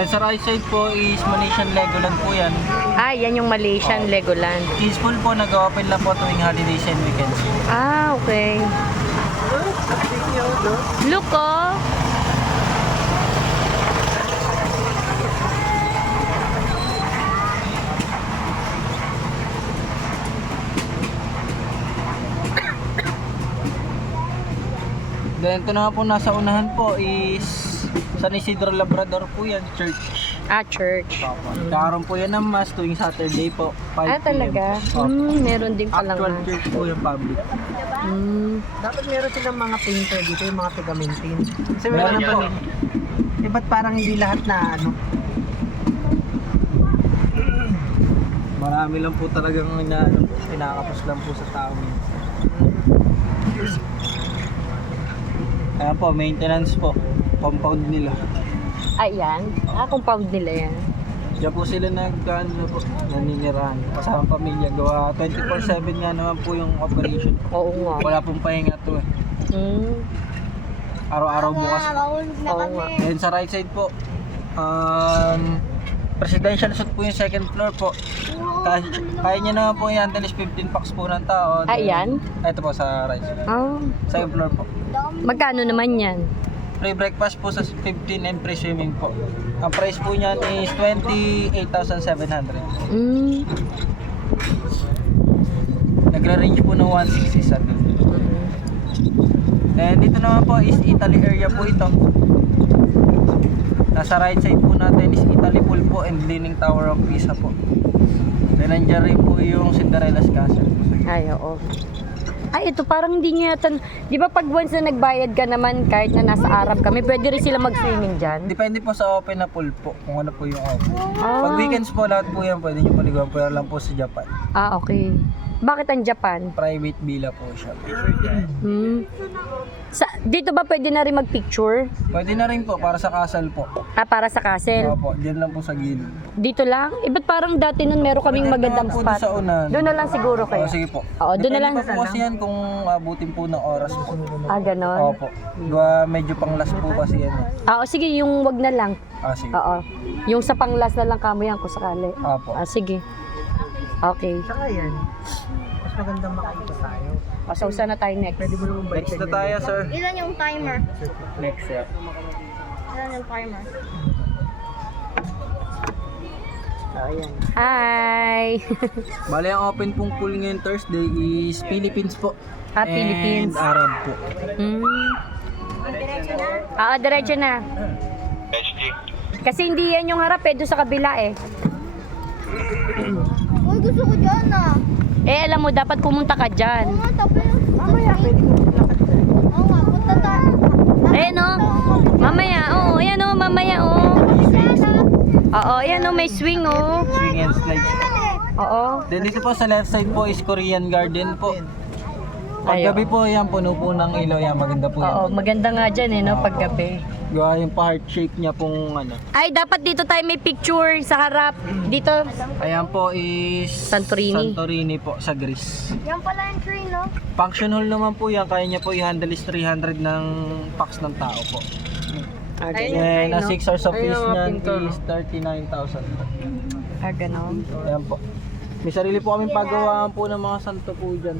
Sa right side po is Malaysian Legoland po yan. Ah, yan yung Malaysian Legoland. Peaceful po, nag-open lang po tuwing holidays and weekends. Ah, okay. Look, oh. Then ito na po nasa unahan po is San Isidro Labrador po yan, church. Ah, church. Kakaroon po yan ng mass tuwing Saturday po, 5 Ah, talaga? Meron din palang Actual nga. church po yung public. Dapat meron silang mga painter dito, yung mga taga-maintain. Kasi Meron meron po. po. Eh, ba't parang hindi lahat na ano? Marami lang po talagang pinakapos lang po sa tao. Ayan po, maintenance po. Compound nila. Ayan. Ah, compound nila yan. Diyan po sila naninirahan. Kasama pamilya. Gawa 24/7 nga naman po yung operation. Oo nga. Wala pong pahinga to eh. Araw-araw bukas. Oo nga. And sa right side po, presidential suite po yung second floor po. Kaya nyo naman po yan, at least 15 packs po ng tao. Ayan? Ito po sa right side. Ah. Second floor po. Magkano naman yan? Free breakfast po sa 15 and free swimming po. Ang price po niyan is 28,700. Nagra-range po ng 160 sa bill. And dito naman po is Italy area po ito. Nasa right side po natin is Italy pool po and Leaning Tower of Pisa po. Then nandiyan rin po yung Cinderella's Castle. Ay, oo. Ay, ito parang hindi nyo yata... Di ba pag once na nagbayad ka naman, kahit na nasa Arab kami, pwede rin sila mag-swimming dyan? Depende po sa open na pool po, kung ano po yung open. Ah. Pag weekends po, lahat po yan pwede nyo paliguan, pero lang po sa Japan. Ah, okay. Bakit ang Japan? Private villa po siya. Dito ba pwede na rin mag-picture? Pwede na rin po, para sa castle po. Ah, para sa castle? Opo, dyan lang po sa gilid. Dito lang? Ba't parang dati nun meron kaming magandang po spot? sa unan. Doon na lang siguro kayo? Sige po. Oo, doon na lang. Depende pa po kasi yan kung abutin po ng oras po. Ah, ganon? Opo. Medyo pang last po kasi yan. Ah, sige, yung wag na lang. Sige. Oo. Yung sa panglas na lang kamo yan kung sakali. Opo. Ah, sige. Okay. Saka yan, mas magandang makikita tayo. Pasawsa na tayo next. Pwede mo naman Next na tayo, sir. Ilan yung timer? Next, sir. Ilan yung timer? Ayan. Hi! Bale, ang open pong pool ngayon Thursday is Philippines po. Ah, Philippines. And Arab po. Diretso na? Ah, diretso na. Kasi hindi yan yung harap doon sa kabila eh. Uy, gusto ko dyan ah. Alam mo, dapat pumunta ka dyan. Oo nga, tapos yung... Mamaya, pwede mo lakad tayo. Oo nga, punta tayo. Ayan o. Mamaya, ayan o, mamaya o. Oo, ayan o, may swing o. Swing and slide. Oo. Then dito po sa left side po is Korean Garden po. Ayo. Paggabi po yan, puno po ng ilaw yan. Maganda po yan. Oo, maganda nga dyan eh, no, paggabi. Gawa yung pa-heart shape niya pong ano. Ay, dapat dito tayo may picture sa harap. Dito. Ayan po is Santorini. Santorini po sa Greece. Yan pala yung tree, no? Function hall naman po yan. Kaya niya po i-handle is 300 ng packs ng tao po. And ang 6 hours of fees niyan is 39,000 po. Ah, ganon. Ayan po. May sarili po kaming paggawaan po ng mga santo po dyan.